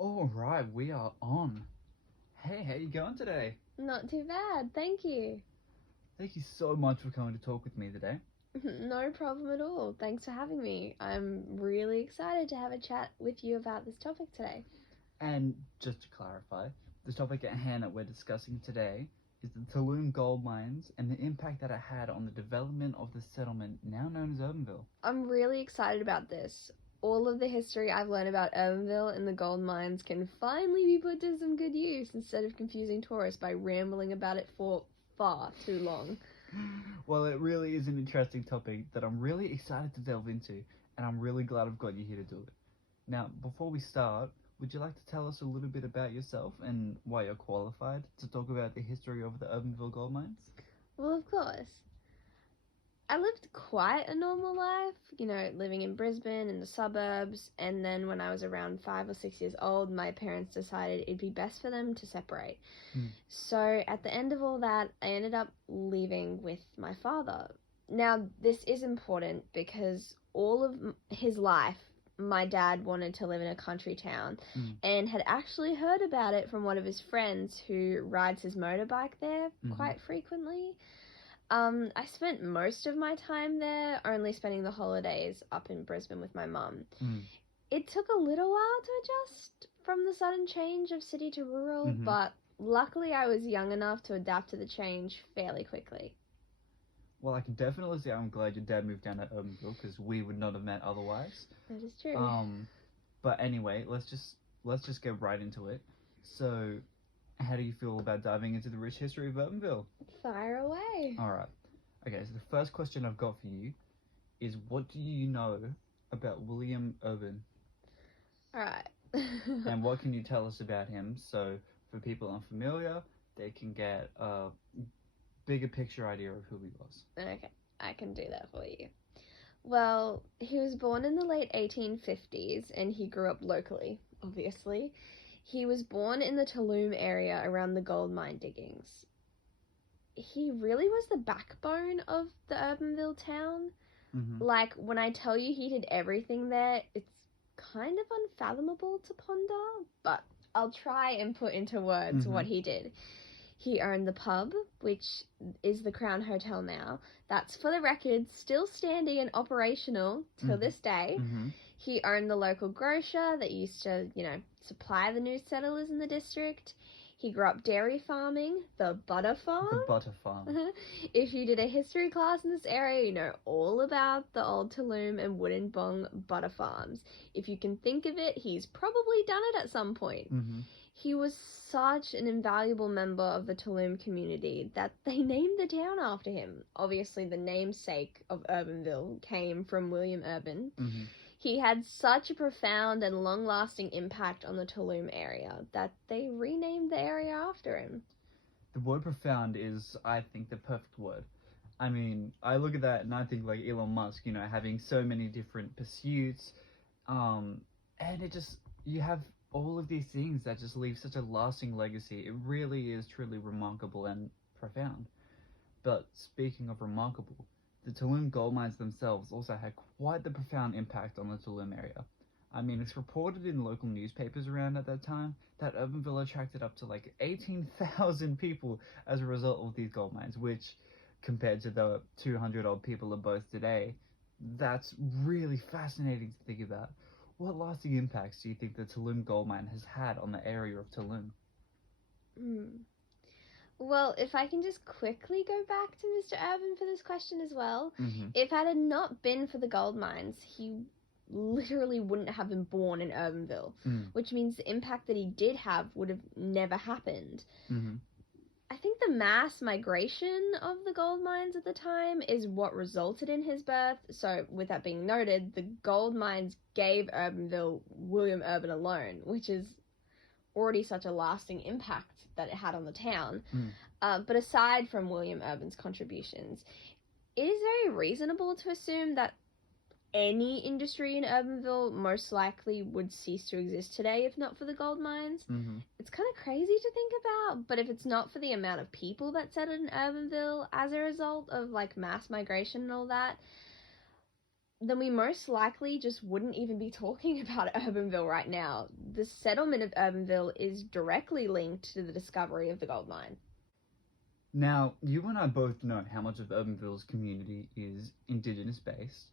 All right, we are on. Hey, how you going today? Not too bad, thank you. Thank you so much for coming to talk with me today. No problem at all. Thanks for having me. I'm really excited to have a chat with you about this topic today. And just to clarify, the topic at hand that we're discussing today is the Tooloom gold mines and the impact that it had on the development of the settlement now known as Urbenville. I'm really excited about this. All of the history I've learned about Urbenville and the gold mines can finally be put to some good use instead of confusing tourists by rambling about it for far too long. Well, it really is an interesting topic that I'm really excited to delve into, and I'm really glad I've got you here to do it. Now, before we start, would you like to tell us a little bit about yourself and why you're qualified to talk about the history of the Urbenville gold mines? Well, of course. I lived quite a normal life, living in Brisbane in the suburbs, and then when I was around 5 or 6 years old, my parents decided it'd be best for them to separate. Hmm. So at the end of all that, I ended up leaving with my father. Now, this is important because all of his life, my dad wanted to live in a country town and had actually heard about it from one of his friends who rides his motorbike there quite frequently. I spent most of my time there, only spending the holidays up in Brisbane with my mum. It took a little while to adjust from the sudden change of city to rural, but luckily I was young enough to adapt to the change fairly quickly. Well, I can definitely say I'm glad your dad moved down to Urbenville because we would not have met otherwise. That is true. But anyway, let's just get right into it. So, how do you feel about diving into the rich history of Urbenville? Fire away. All right. Okay, so the first question I've got for you is, what do you know about William Urban? All right. And what can you tell us about him? So, for people unfamiliar, they can get a bigger picture idea of who he was. Okay, I can do that for you. Well, he was born in the late 1850s and he grew up locally, obviously. He was born in the Tooloom area around the gold mine diggings. He really was the backbone of the Urbenville town. Like, when I tell you he did everything there, it's kind of unfathomable to ponder, but I'll try and put into words what he did. He owned the pub, which is the Crown Hotel now. That's, for the record, still standing and operational till this day. He owned the local grocer that used to, supply the new settlers in the district. He grew up dairy farming, the butter farm. The butter farm. If you did a history class in this area, you know all about the old Tooloom and Wollongong butter farms. If you can think of it, he's probably done it at some point. He was such an invaluable member of the Tooloom community that they named the town after him. Obviously, the namesake of Urbenville came from William Urban. He had such a profound and long-lasting impact on the Tooloom area that they renamed the area after him. The word profound is, I think, the perfect word. I mean, I look at that and I think like Elon Musk, having so many different pursuits, and it just, you have all of these things that just leave such a lasting legacy. It really is truly remarkable and profound. But speaking of remarkable, the Tooloom gold mines themselves also had quite the profound impact on the Tooloom area. I mean, it's reported in local newspapers around at that time that Urbenville attracted up to like 18,000 people as a result of these gold mines, which, compared to the 200 odd people of both today, that's really fascinating to think about. What lasting impacts do you think the Tooloom gold mine has had on the area of Tooloom? Well, if I can just quickly go back to Mr. Urban for this question as well. If it had not been for the gold mines, he literally wouldn't have been born in Urbenville, which means the impact that he did have would have never happened. I think the mass migration of the gold mines at the time is what resulted in his birth. So, with that being noted, the gold mines gave Urbenville William Urban alone, which is already such a lasting impact that it had on the town. But aside from William Urban's contributions, it is very reasonable to assume that any industry in Urbenville most likely would cease to exist today if not for the gold mines. It's kind of crazy to think about, but if it's not for the amount of people that settled in Urbenville as a result of like mass migration and all that, then we most likely just wouldn't even be talking about Urbenville right now. The settlement of Urbenville is directly linked to the discovery of the gold mine. Now, you and I both know how much of Urbenville's community is indigenous based.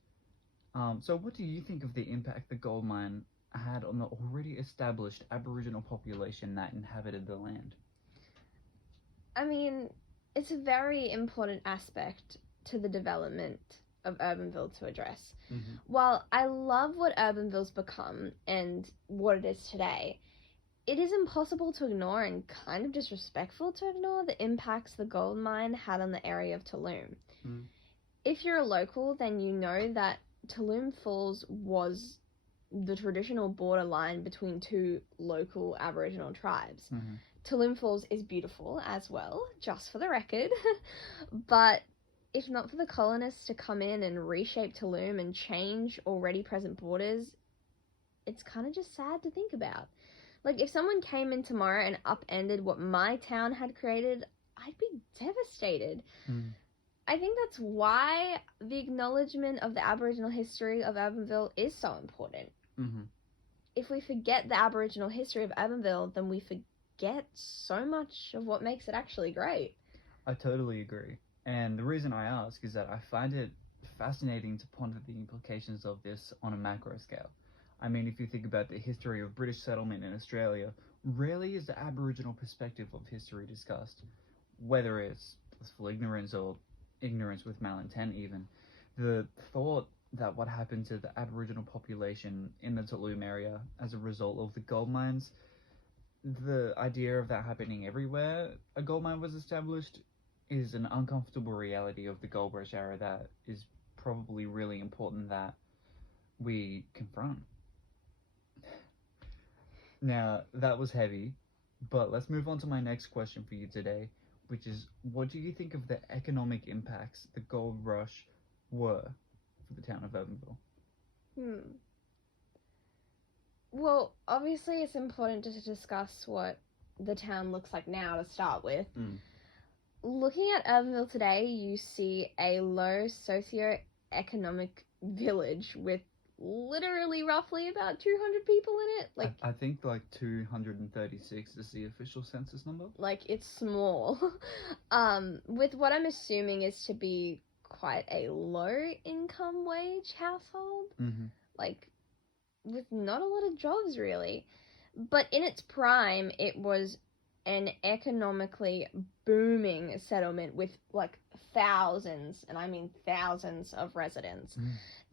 So what do you think of the impact the gold mine had on the already established Aboriginal population that inhabited the land? I mean, it's a very important aspect to the development of Urbenville to address. Mm-hmm. While I love what Urbenville's become and what it is today, it is impossible to ignore and kind of disrespectful to ignore the impacts the gold mine had on the area of Tooloom. Mm. If you're a local, then you know that Tooloom Falls was the traditional borderline between two local Aboriginal tribes. Mm-hmm. Tooloom Falls is beautiful as well, just for the record, but if not for the colonists to come in and reshape Tooloom and change already present borders, it's kind of just sad to think about. Like, if someone came in tomorrow and upended what my town had created, I'd be devastated. Mm. I think that's why the acknowledgement of the Aboriginal history of Urbenville is so important. Mm-hmm. If we forget the Aboriginal history of Urbenville, then we forget so much of what makes it actually great. I totally agree. And the reason I ask is that I find it fascinating to ponder the implications of this on a macro scale. I mean, if you think about the history of British settlement in Australia, rarely is the Aboriginal perspective of history discussed. Whether it's blissful ignorance or ignorance with malintent even, the thought that what happened to the Aboriginal population in the Tooloom area as a result of the gold mines, the idea of that happening everywhere a gold mine was established, is an uncomfortable reality of the gold rush era that is probably really important that we confront. Now, that was heavy, but let's move on to my next question for you today, which is, what do you think of the economic impacts the gold rush were for the town of Urbenville? Well, obviously it's important to discuss what the town looks like now to start with. Looking at Urbenville today, you see a low socio-economic village with literally roughly about 200 people in it. Like, I think like 236 is the official census number. Like, it's small. With what I'm assuming is to be quite a low income wage household. Mm-hmm. Like, with not a lot of jobs really. But in its prime, it was an economically booming settlement with like thousands, and I mean thousands of residents.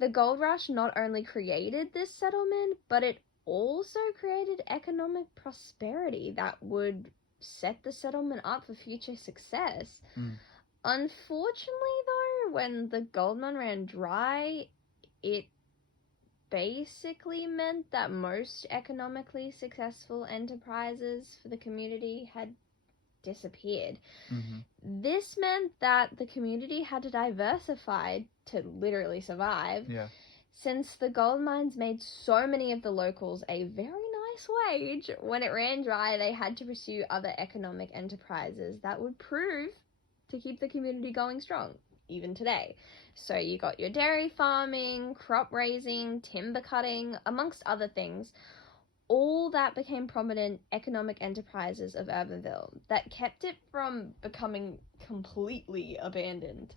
The gold rush not only created this settlement, but it also created economic prosperity that would set the settlement up for future success. Unfortunately, though, when the gold mine ran dry, it basically meant that most economically successful enterprises for the community had disappeared. This meant that the community had to diversify to literally survive. Since the gold mines made so many of the locals a very nice wage, when it ran dry, they had to pursue other economic enterprises that would prove to keep the community going strong, even today. So you got your dairy farming, crop raising, timber cutting, amongst other things. All that became prominent economic enterprises of Urbenville that kept it from becoming completely abandoned.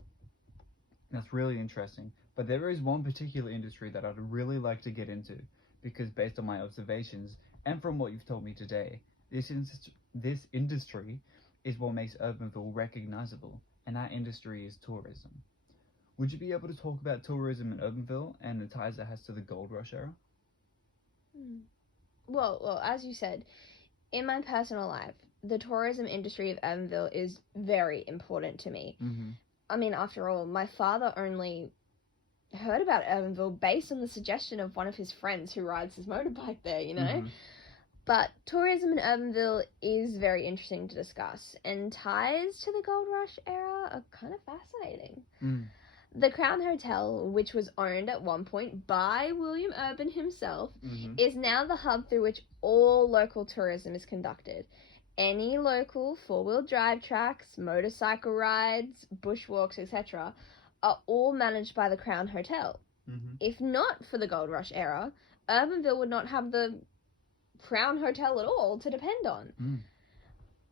That's really interesting. But there is one particular industry that I'd really like to get into, because based on my observations and from what you've told me today, this industry is what makes Urbenville recognizable, and that industry is tourism. Would you be able to talk about tourism in Urbenville and the ties it has to the gold rush era? Well, as you said, in my personal life, the tourism industry of Urbenville is very important to me. I mean, after all, my father only heard about Urbenville based on the suggestion of one of his friends who rides his motorbike there, you know? But tourism in Urbenville is very interesting to discuss, and ties to the gold rush era are kind of fascinating. The Crown Hotel, which was owned at one point by William Urban himself, is now the hub through which all local tourism is conducted. Any local four-wheel drive tracks, motorcycle rides, bushwalks, etc. are all managed by the Crown Hotel. If not for the Gold Rush era, Urbenville would not have the Crown Hotel at all to depend on.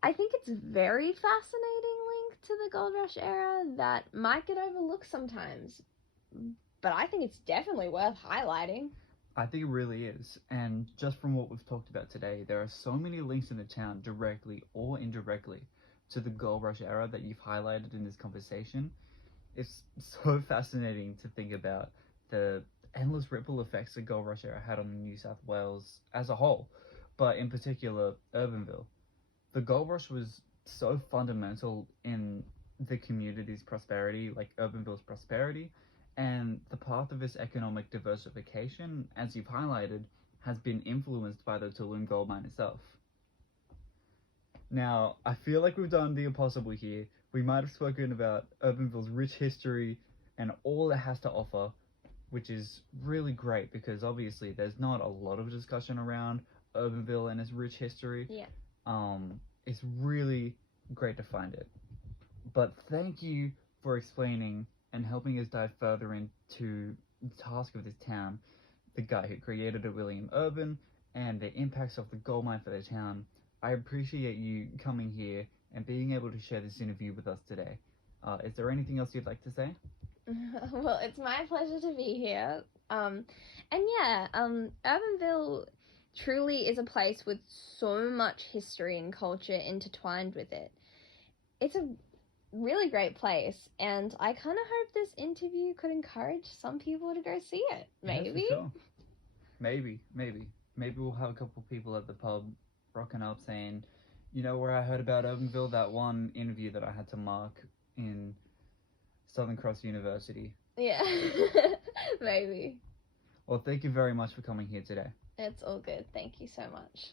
I think it's a very fascinating link to the Gold Rush era that might get overlooked sometimes, but I think it's definitely worth highlighting. I think it really is, and just from what we've talked about today, there are so many links in the town, directly or indirectly, to the Gold Rush era that you've highlighted in this conversation. It's so fascinating to think about the endless ripple effects the Gold Rush era had on New South Wales as a whole, but in particular, Urbenville. The Gold Rush was so fundamental in the community's prosperity, like Urbenville's prosperity, and the path of its economic diversification, as you've highlighted, has been influenced by the Tooloom gold mine itself. Now, I feel like we've done the impossible here. We might have spoken about Urbenville's rich history and all it has to offer, which is really great because obviously there's not a lot of discussion around Urbenville and its rich history. Yeah. It's really great to find it. But thank you for explaining and helping us dive further into the task of this town, the guy who created it, William Urban, and the impacts of the gold mine for the town. I appreciate you coming here and being able to share this interview with us today. Is there anything else you'd like to say? Well, it's my pleasure to be here. Urbenville truly is a place with so much history and culture intertwined with it. It's a really great place, and I kind of hope this interview could encourage some people to go see it. Maybe. Yeah, for sure. Maybe we'll have a couple people at the pub rocking up saying, you know where I heard about Urbenville? That one interview that I had to mark in Southern Cross University. Yeah. Maybe. Well, thank you very much for coming here today. It's all good. Thank you so much.